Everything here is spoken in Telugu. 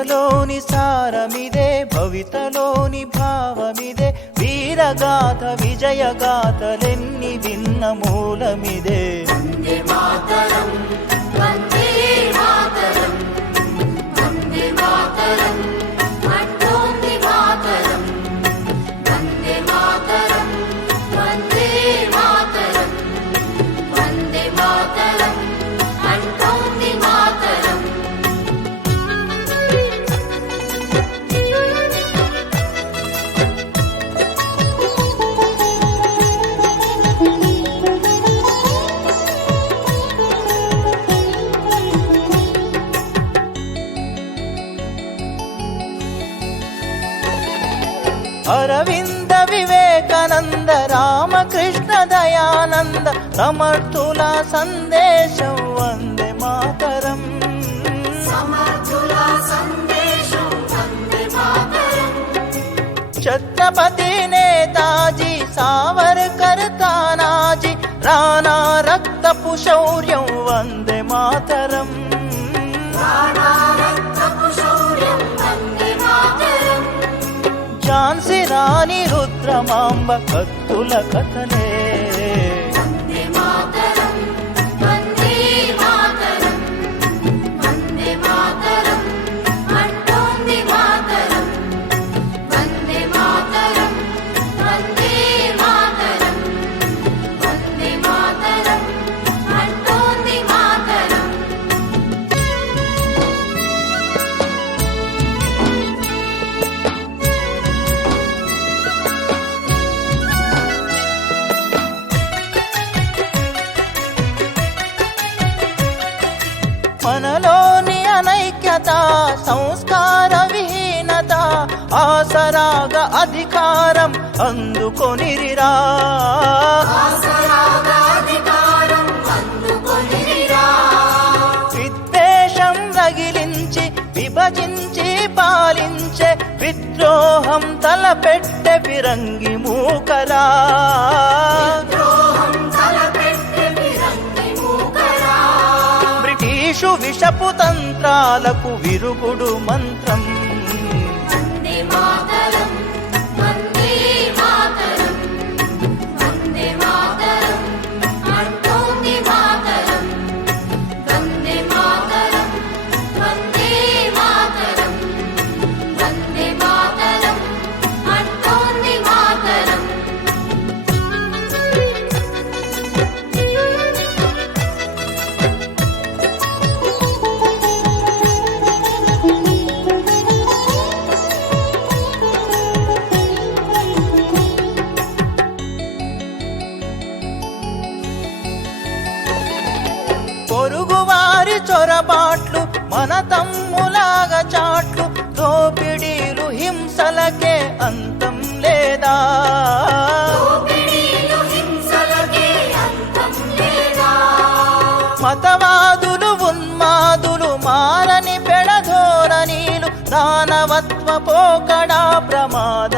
కవితలోని సారమిదే, భవితలోని భావమిదే, వీరగాథ విజయగాథలెన్ని విన్న మూలమిదే. వందే మాతరం, వందే మాతరం, వందే మాతరం అంటోంది మాతరం. వందే మాతరం, వందే మాతరం, వందే మాతరం అంటోంది మాతరం. అరవింద వివేకానంద రామకృష్ణ దయానంద సమర్థుల సందేశం వందే మాతరం. సమర్థుల సందేశం వందే మాతరం. ఛత్రపతి నేతాజీ సావర్కర్ తానాజీ రాణా రక్తపు శౌర్యం వందే మాతరం. రాణా రక్తపు శౌర్యం వందే మాతరం. ఝాన్సీ రాణి రుద్రమాంబ కత్తుల కథలే. వందే మాతరం, వందే మాతరం, వందే మాతరం అంటోంది మాతరం. వందే మాతరం, వందే మాతరం, వందే మాతరం అంటోంది మాతరం. మనలోని అనైక్యత సంస్కార విహీనత ఆసరాగ అధికారం అందుకొనిరిరా. ఆసరాగా అధికారం అందుకొనిరా. విద్వేషం రగిలించి విభజించి పాలించే విద్రోహం తలపెట్టె ఫిరంగి మూకరా. ద్రోహం తలపెట్టె ఫిరంగి మూకరా. బ్రిటిషు విషపు తంత్రాలకు విరుగుడు మంత్రం. వందే మాతరం, వందే మాతరం, వందే మాతరం అంటోంది మాతరం. వందే మాతరం, వందే మాతరం, వందే మాతరం అంటోంది మాతరం. పొరుగువారి చొరబాట్లు మన తమ్ములాగా చాట్లు, దోపిడీలు హింసలకే అంతం లేదా. దోపిడీలు హింసలకే అంతం లేదా. మతవాదులు ఉన్మాదులు మారని పెడధోరణీలు దానవత్వ పోకడా ప్రమాద